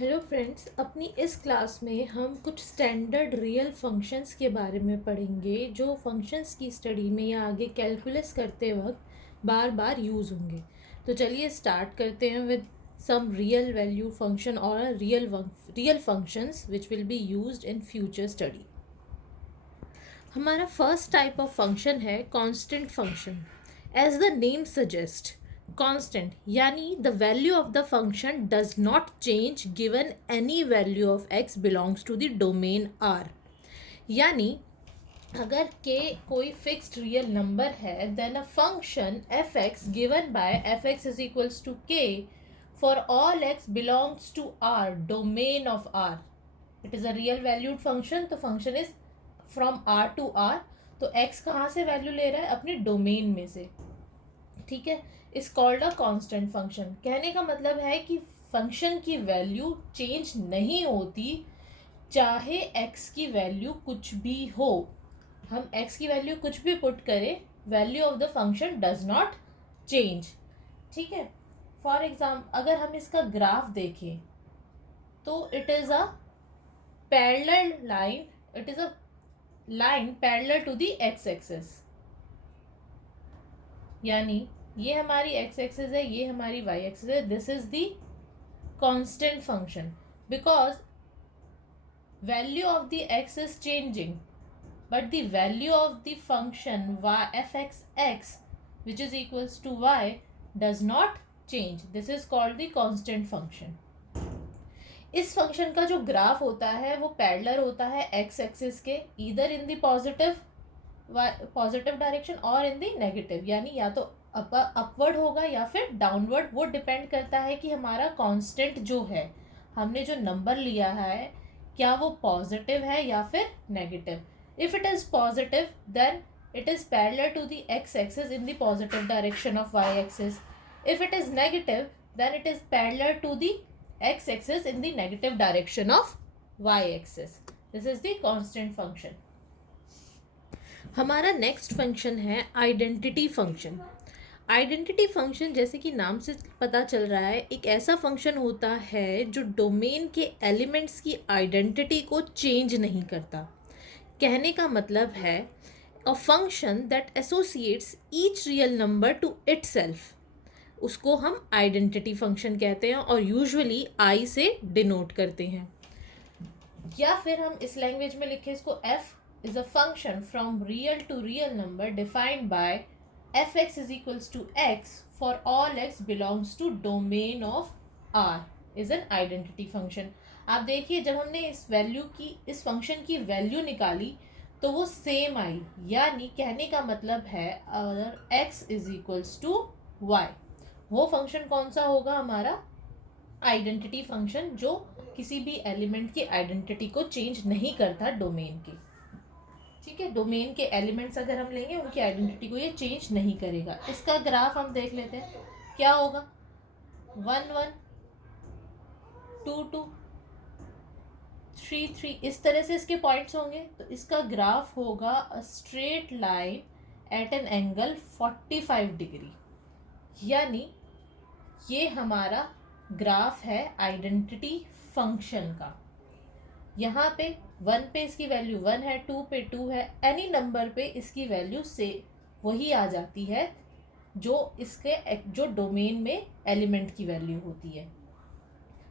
Hello friends, अपनी इस class में हम कुछ स्टैंडर्ड रियल फंक्शंस के बारे में पढ़ेंगे जो फंक्शंस की स्टडी में या आगे कैलकुलस करते वक्त बार बार यूज़ होंगे। तो चलिए स्टार्ट करते हैं with some real value function और real functions which will be used in future study. हमारा फर्स्ट टाइप ऑफ फंक्शन है constant function. As the name suggest, constant यानी the value of the function does not change given any value of x belongs to the domain R. यानी अगर k कोई fixed real number है then a function f x given by F x is equals to k for all x belongs to R domain of R. It is a real valued function, तो function is from R to R. तो x कहाँ से value ले रहा है? अपनी domain में से। ठीक है, इस कॉल्ड अ कांस्टेंट फंक्शन। कहने का मतलब है कि फंक्शन की वैल्यू चेंज नहीं होती चाहे x की वैल्यू कुछ भी हो। हम x की वैल्यू कुछ भी पुट करें, value of the function does not change. ठीक है, फॉर एग्जाम्पल अगर हम इसका ग्राफ देखें तो it is a parallel line, it is a line parallel to the X axis. यानी ये हमारी एक्स एक्सिस है, ये हमारी वाई एक्सिस है। This is the constant function because value of the X is changing but the value of the function Y F X X which is equals to Y does not change. This is called the constant function. इस function का जो graph होता है वो parallel होता है x axis के, either in the positive direction और इन द नेगेटिव, यानी या तो अपवर्ड होगा या फिर डाउनवर्ड। वो डिपेंड करता है कि हमारा कांस्टेंट जो है, हमने जो नंबर लिया है, क्या वो पॉजिटिव है या फिर negative. If it is positive then it is parallel to the x-axis in the positive direction of y-axis. If it is negative, then it is parallel to the x-axis in the negative direction of y-axis. This is the constant function. हमारा next function है identity function. Identity function जैसे कि नाम से पता चल रहा है, एक ऐसा फंक्शन होता है जो डोमेन के एलिमेंट्स की आइडेंटिटी को चेंज नहीं करता। कहने का मतलब है a function that associates each real number to itself, उसको हम आइडेंटिटी फंक्शन कहते हैं और यूजुअली आई से डिनोट करते हैं। या फिर हम इस लैंग्वेज में लिखें इसको, f is a function from real to real number defined by fx is equals to x for all x belongs to domain of r is an identity function। आप देखिए जब हमने इस फंक्शन की वैल्यू निकाली तो वो सेम आई, यानी कहने का मतलब है अगर x is equals to Y, वो फंक्शन कौन सा होगा? हमारा आइडेंटिटी फंक्शन, जो किसी भी एलिमेंट की आइडेंटिटी को चेंज नहीं करता डोमेन की। ठीक है, डोमेन के एलिमेंट्स अगर हम लेंगे उनकी आइडेंटिटी को ये चेंज नहीं करेगा। इसका ग्राफ हम देख लेते हैं, क्या होगा? 1 1 2 2 3 3, इस तरह से इसके पॉइंट्स होंगे। तो इसका ग्राफ होगा a straight line at an angle 45 degree. यानी ये हमारा ग्राफ है आइडेंटिटी फंक्शन का। यहाँ पे 1 पे इसकी वैल्यू 1 है, 2 पे 2 है, एनी नंबर पे इसकी वैल्यू से वही आ जाती है जो डोमेन में एलिमेंट की वैल्यू होती है।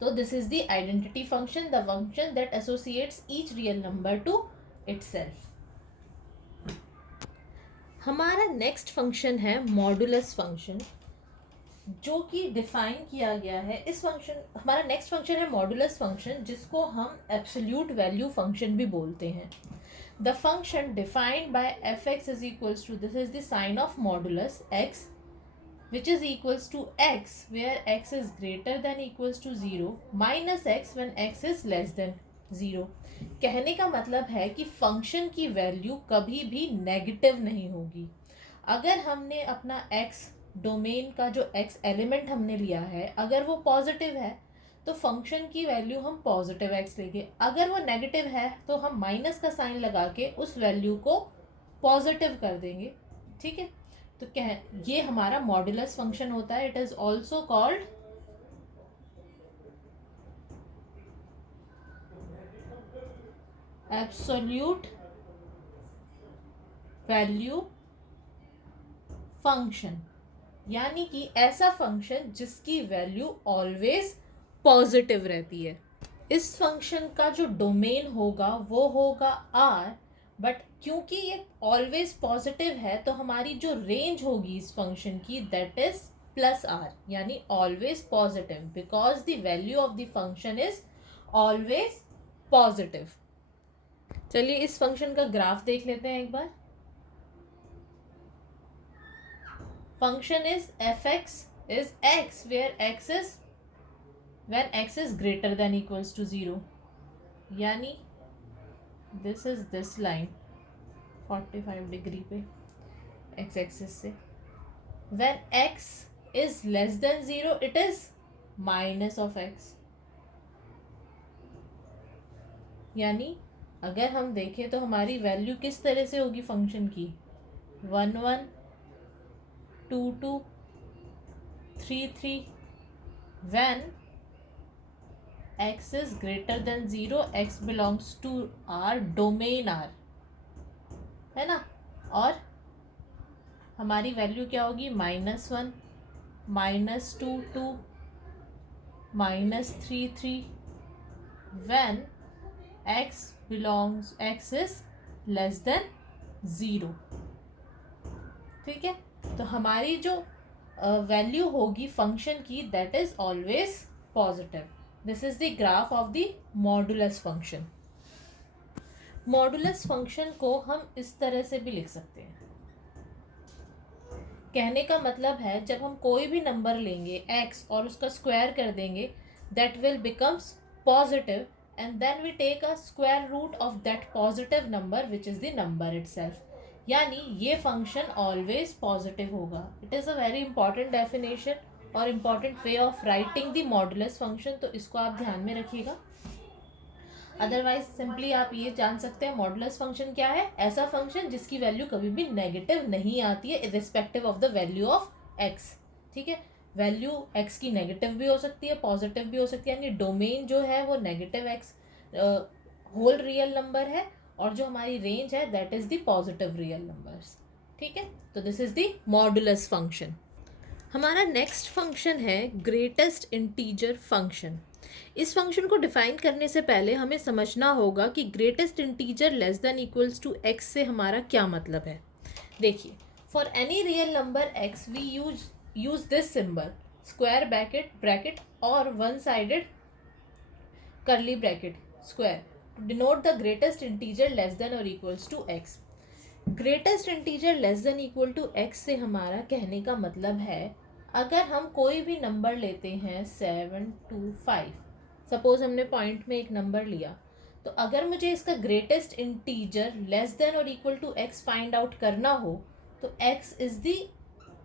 So this is the identity function, the function that associates each real number to itself. हमारा नेक्स्ट फंक्शन है मॉडुलस फंक्शन, जो कि डिफाइन किया गया है। हमारा नेक्स्ट फंक्शन है मॉडुलस फंक्शन, जिसको हम एब्सोल्यूट वैल्यू फंक्शन भी बोलते हैं। The function defined by F x is equals to, this is the sign of modulus X which is equals to x where x is greater than equals to 0 minus x when x is less than 0। कहने का मतलब है कि function की value कभी भी negative नहीं होगी। अगर हमने अपना x डोमेन का जो x एलिमेंट हमने लिया है, अगर वो पॉजिटिव है तो फंक्शन की वैल्यू हम पॉजिटिव x लेंगे। अगर वो नेगेटिव है तो हम माइनस का साइन लगा के उस वैल्यू को पॉजिटिव कर देंगे। ठीक है, तो ये हमारा मॉडुलस फंक्शन होता है। It is also called absolute value function, यानी कि ऐसा फंक्शन जिसकी वैल्यू ऑलवेज पॉजिटिव रहती है। इस फंक्शन का जो डोमेन होगा वो होगा आर, बट क्योंकि ये ऑलवेज पॉजिटिव है तो हमारी जो रेंज होगी इस फंक्शन की दैट इज प्लस आर, यानी always positive, because the value of the function is always positive. चलिए इस फंक्शन का ग्राफ देख लेते हैं एक बार। Function is f x is x where x is when x is greater than equals to 0, यानी this is this line 45 degree पे x एक्सिस से। when x is less than 0 it is minus of x, यानी अगर हम देखें तो हमारी value किस तरह से होगी फंक्शन की, 1 1 2 2 3 3, when x is greater than 0 x belongs to R, domain R, है ना। और हमारी वैल्यू क्या होगी, -1 -2 2 -3 3, when x is less than 0। ठीक है, तो हमारी जो वैल्यू होगी फंक्शन की that is always positive. This is the graph of the modulus function. Modulus function को हम इस तरह से भी लिख सकते हैं। कहने का मतलब है जब हम कोई भी नंबर लेंगे x और उसका स्क्वायर कर देंगे that will becomes positive, and then we take a square root of that positive number which is the number itself, यानी ये फंक्शन ऑलवेज पॉजिटिव होगा। It is a very important definition और important way of writing the modulus function, तो इसको आप ध्यान में रखिएगा। अदरवाइज सिंपली आप ये जान सकते हैं मॉडुलस फंक्शन क्या है, ऐसा फंक्शन जिसकी वैल्यू कभी भी नेगेटिव नहीं आती है irrespective of the value of x. ठीक है, वैल्यू एक्स की नेगेटिव भी हो सकती है पॉजिटिव भी हो सकती है, यानी डोमेन जो है वो negative X whole real number है और जो हमारी रेंज है that is the positive real numbers. ठीक है, तो this is the modulus function. हमारा नेक्स्ट फंक्शन है ग्रेटेस्ट इंटीजर फंक्शन। इस फंक्शन को डिफाइन करने से पहले हमें समझना होगा कि greatest integer less than equals to X से हमारा क्या मतलब है। देखिए, for any real number X we use this symbol square bracket और one sided curly bracket square to denote the greatest integer less than or equals to x। Greatest integer less than equal to X से हमारा कहने का मतलब है अगर हम कोई भी नंबर लेते हैं 7 2 5, सपोज हमने पॉइंट में एक नंबर लिया, तो अगर मुझे इसका ग्रेटेस्ट इंटीजर लेस देन और equal to X find out करना हो तो X is the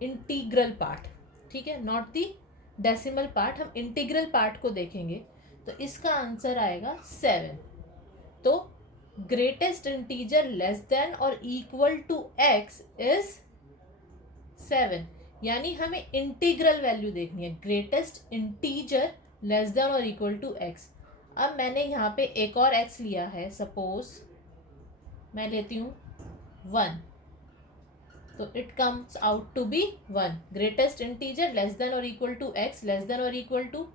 integral part, ठीक है, नॉट द डेसिमल पार्ट। हम इंटीग्रल पार्ट को देखेंगे तो इसका आंसर आएगा 7। तो ग्रेटेस्ट इंटीजर लेस देन और इक्वल टू एक्स इज 7, यानी हमें इंटीग्रल वैल्यू देखनी है, ग्रेटेस्ट इंटीजर लेस देन और इक्वल टू एक्स। अब मैंने यहाँ पे एक और एक्स लिया है, सपोज मैं लेती हूँ 1, तो it comes out to be 1। Greatest integer less than और equal to x less than और इक्वल टू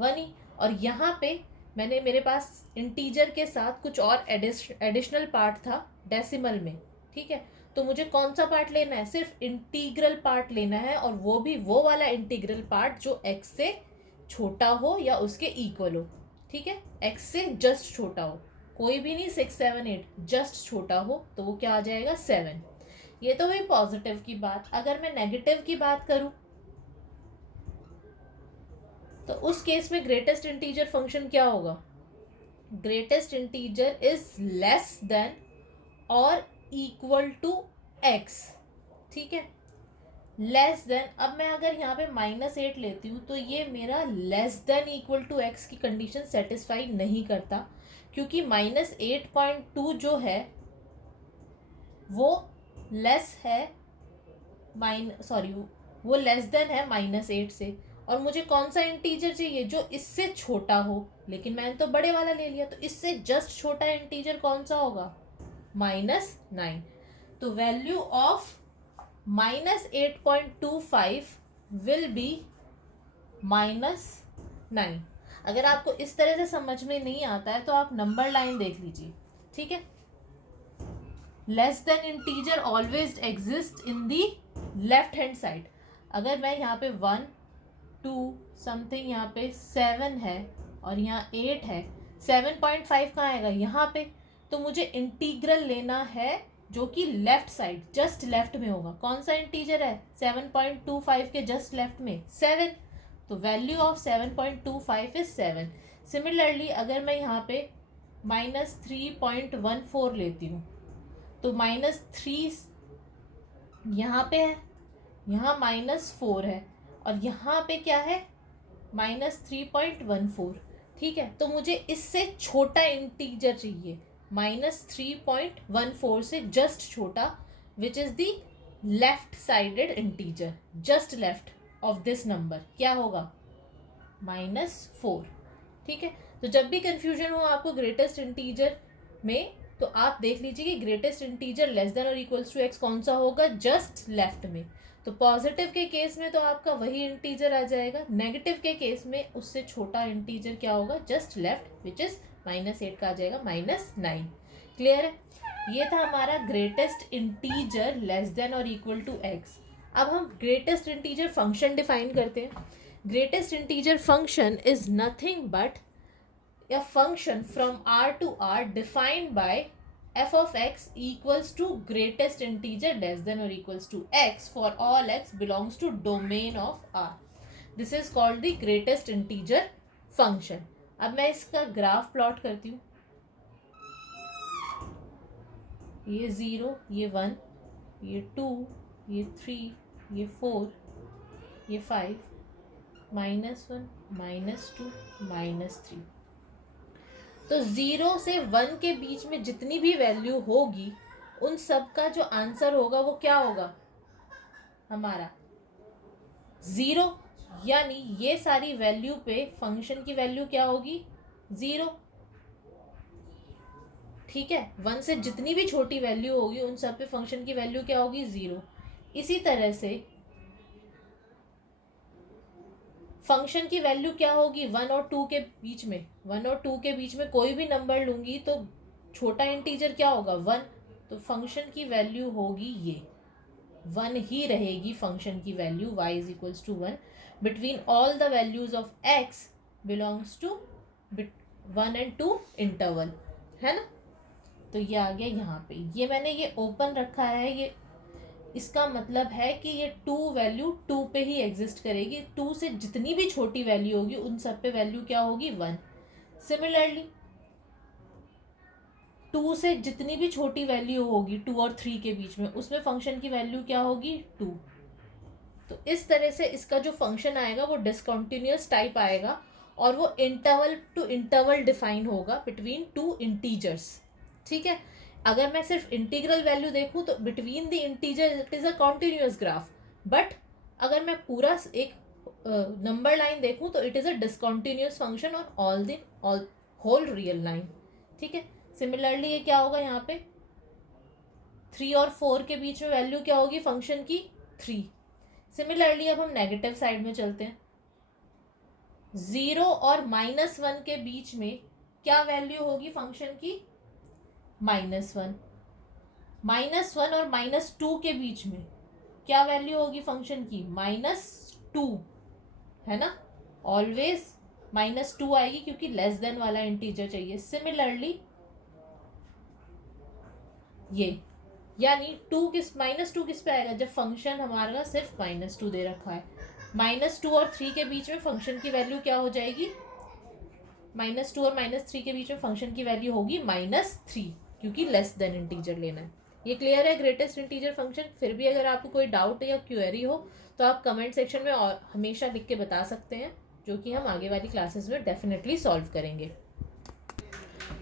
1 ही। और यहाँ पे मेरे पास इंटीजर के साथ कुछ और एडिशनल पार्ट था डेसिमल में, ठीक है, तो मुझे कौन सा पार्ट लेना है, सिर्फ इंटीग्रल पार्ट लेना है, और वो भी वो वाला इंटीग्रल पार्ट जो एक्स से छोटा हो या उसके इक्वल हो। ठीक है, एक्स से जस्ट छोटा हो, कोई भी नहीं 6 7 8, जस्ट छोटा हो, तो वो क्या आ जाएगा 7। ये तो हुई पॉजिटिव की बात। अगर मैं नेगेटिव की बात करूं तो उस केस में ग्रेटेस्ट इंटीजर फंक्शन क्या होगा, greatest integer is less than और इक्वल टू एक्स। ठीक है, लेस देन। अब मैं अगर यहाँ पे -8 लेती हूँ तो ये मेरा less than equal to X की कंडीशन सेटिस्फाई नहीं करता, क्योंकि -8.2 जो है वो लेस है वो लेस देन है -8 से, और मुझे कौन सा इंटीजर चाहिए जो इससे छोटा हो, लेकिन मैंने तो बड़े वाला ले लिया, तो इससे जस्ट छोटा इंटीजर कौन सा होगा, -9। तो वैल्यू ऑफ -8.25 विल बी -9। अगर आपको इस तरह से समझ में नहीं आता है तो आप नंबर लाइन देख लीजिए, ठीक है। Less than integer always exist in the left hand side. अगर मैं यहाँ पे 1 2 समथिंग, यहाँ पे 7 है और यहाँ 8 है, 7.5 कहाँ आएगा, यहाँ पे। तो मुझे इंटीग्रल लेना है जो कि लेफ्ट साइड, जस्ट लेफ्ट में होगा। कौन सा इंटीजर है 7.25 के जस्ट लेफ्ट में, 7। तो वैल्यू ऑफ 7.25 इज 7। सिमिलरली अगर मैं यहाँ पे -3.14 लेती हूँ, तो -3 यहाँ पे है, यहाँ -4 है, और यहाँ पे क्या है, -3.14। ठीक है, तो मुझे इससे छोटा इंटीजर चाहिए, -3.14 से जस्ट छोटा, विच is the left sided integer, just left of this number, क्या होगा, -4। ठीक है, तो जब भी कंफ्यूजन हो आपको ग्रेटेस्ट इंटीजर में, तो आप देख लीजिए कि ग्रेटेस्ट इंटीजर लेस देन और इक्वल्स टू एक्स कौन सा होगा, जस्ट लेफ्ट में। तो पॉजिटिव के केस में तो आपका वही इंटीजर आ जाएगा, नेगेटिव के केस में उससे छोटा इंटीजर क्या होगा, जस्ट लेफ्ट, विच इज -8 का आ जाएगा -9। क्लियर है, ये था हमारा ग्रेटेस्ट इंटीजर लेस देन और इक्वल टू एक्स। अब हम ग्रेटेस्ट इंटीजर फंक्शन डिफाइन करते हैं। Greatest integer function is nothing but a function from R to R defined by f of x equals to greatest integer less than or equals to x for all x belongs to domain of R. This is called the greatest integer function. अब मैं इसका graph plot करती हूँ। ये 0, ये 1, ये 2, ये 3, ये 4, ये 5, -1, -2, -3। तो 0 से 1 के बीच में जितनी भी वैल्यू होगी, उन सब का जो आंसर होगा वो क्या होगा, हमारा 0। यानी ये सारी वैल्यू पे फंक्शन की वैल्यू क्या होगी, 0। ठीक है, 1 से जितनी भी छोटी वैल्यू होगी उन सब पे फंक्शन की वैल्यू क्या होगी, 0। इसी तरह से फंक्शन की वैल्यू क्या होगी 1 और 2 के बीच में, 1 और 2 के बीच में कोई भी नंबर लूंगी तो छोटा इंटीजर क्या होगा, 1। तो फंक्शन की वैल्यू होगी ये 1 ही रहेगी, फंक्शन की value y is equals to 1 between all the values of x belongs to 1 and 2 interval, है ना। तो ये आ गया यहाँ पे, ये मैंने ये ओपन रखा है, ये इसका मतलब है कि ये 2 वैल्यू 2 पे ही एग्जिस्ट करेगी। 2 से जितनी भी छोटी वैल्यू होगी उन सब पे वैल्यू क्या होगी, 1। सिमिलरली 2 से जितनी भी छोटी वैल्यू होगी 2 और 3 के बीच में, उसमें फंक्शन की वैल्यू क्या होगी, 2। तो इस तरह से इसका जो फंक्शन आएगा वो डिसकंटिन्यूअस टाइप आएगा, और वो इंटरवल टू इंटरवल डिफाइन होगा बिटवीन 2 इंटीजर्स। ठीक है, अगर मैं सिर्फ इंटीग्रल वैल्यू देखूं तो between the integer it is a continuous graph, but अगर मैं पूरा एक नंबर लाइन देखूं तो it is a discontinuous function on all whole real line. ठीक है, सिमिलरली ये क्या होगा, यहाँ पे 3 और 4 के बीच में वैल्यू क्या होगी फंक्शन की, 3। सिमिलरली अब हम नेगेटिव साइड में चलते हैं। 0 और -1 के बीच में क्या वैल्यू होगी फंक्शन की, -1। -1 और -2 के बीच में क्या वैल्यू होगी फंक्शन की, -2, है ना। ऑलवेज -2 आएगी क्योंकि लेस देन वाला इंटीजर चाहिए। सिमिलरली ये, यानी -2 किस पे आएगा, जब फंक्शन हमारा सिर्फ -2 दे रखा है। -2 और 3 के बीच में फंक्शन की वैल्यू क्या हो जाएगी, -2 और -3 के बीच में फंक्शन की वैल्यू होगी -3, क्योंकि लेस देन इंटीजर लेना है। ये क्लियर है ग्रेटेस्ट इंटीजर फंक्शन। फिर भी अगर आपको कोई डाउट या क्वेरी हो तो आप कमेंट सेक्शन में और हमेशा लिख के बता सकते हैं, जो कि हम आगे वाली क्लासेस में डेफिनेटली सॉल्व करेंगे।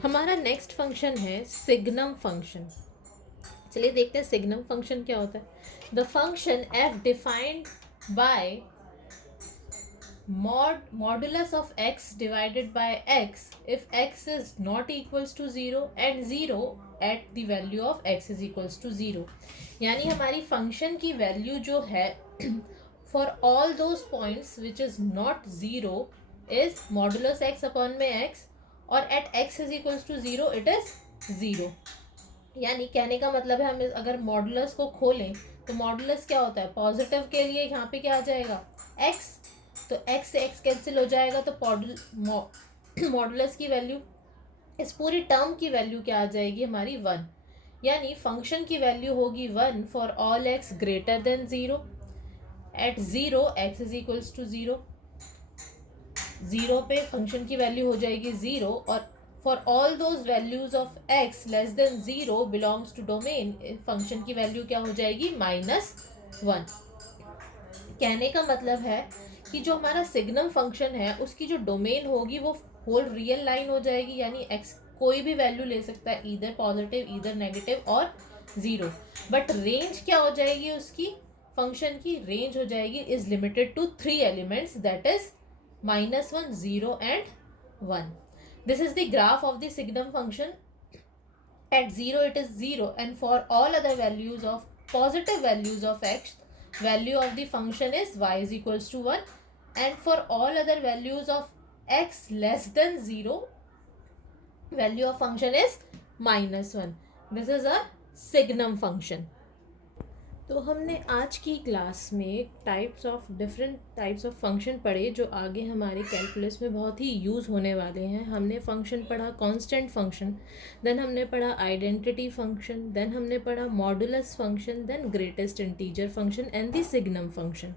हमारा नेक्स्ट फंक्शन है सिग्नम फंक्शन। चलिए देखते हैं सिग्नम फंक्शन क्या होता है। The function f defined by modulus of x divided by x if x is not equals to 0 and 0 at the value of x is equals to 0. यानी हमारी function की value जो है for all those points which is not 0 is modulus x upon में x और at x is equals to 0 it is 0. यानी कहने का मतलब है हम अगर मॉडुलस को खोलें तो मॉडुलस क्या होता है, पॉजिटिव के लिए यहाँ पे क्या आ जाएगा x, तो x से x कैंसिल हो जाएगा तो मॉडुलस की वैल्यू, इस पूरी टर्म की वैल्यू क्या आ जाएगी हमारी 1. यानी फंक्शन की वैल्यू होगी 1 for all x greater than 0. At 0 x is equals to 0. 0 पे फंक्शन की वैल्यू हो जाएगी 0 और for all those values of x less than 0 belongs to domain, function की वैल्यू क्या हो जाएगी -1. कहने का मतलब है कि जो हमारा सिग्नम फंक्शन है उसकी जो डोमेन होगी वो होल रियल लाइन हो जाएगी. यानी x कोई भी वैल्यू ले सकता है, इधर पॉजिटिव इधर नेगेटिव और 0. बट रेंज क्या हो जाएगी उसकी फंक्शन की, रेंज हो जाएगी is limited to 3 elements that is -1, 0 and 1. This is the graph of the signum function. At 0 it is 0 and for all other values of positive values of x, value of the function is y is equals to 1 and for all other values of x less than 0, value of function is -1. This is a signum function. तो हमने आज की class में different types of function पढ़े जो आगे हमारे calculus में बहुत ही यूज़ होने वाले हैं. हमने फंक्शन पढ़ा कांस्टेंट फंक्शन, देन हमने पढ़ा आइडेंटिटी फंक्शन, देन हमने पढ़ा modulus function, then greatest integer function and the signum function.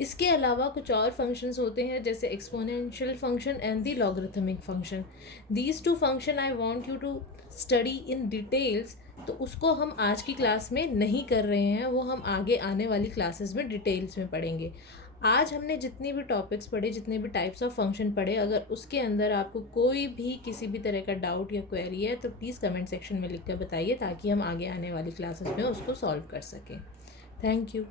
इसके अलावा कुछ और फंक्शंस होते हैं जैसे exponential function and the logarithmic function. These two function I want you to study in details. तो उसको हम आज की क्लास में नहीं कर रहे हैं, वो हम आगे आने वाली क्लासेस में डिटेल्स में पढ़ेंगे. आज हमने जितने भी टॉपिक्स पढ़े, जितने भी टाइप्स ऑफ फंक्शन पढ़े, अगर उसके अंदर आपको कोई भी किसी भी तरह का डाउट या क्वेरी है तो प्लीज़ कमेंट सेक्शन में लिख कर बताइए ताकि हम आगे आने वाली क्लासेस में उसको सॉल्व कर सकें. Thank you.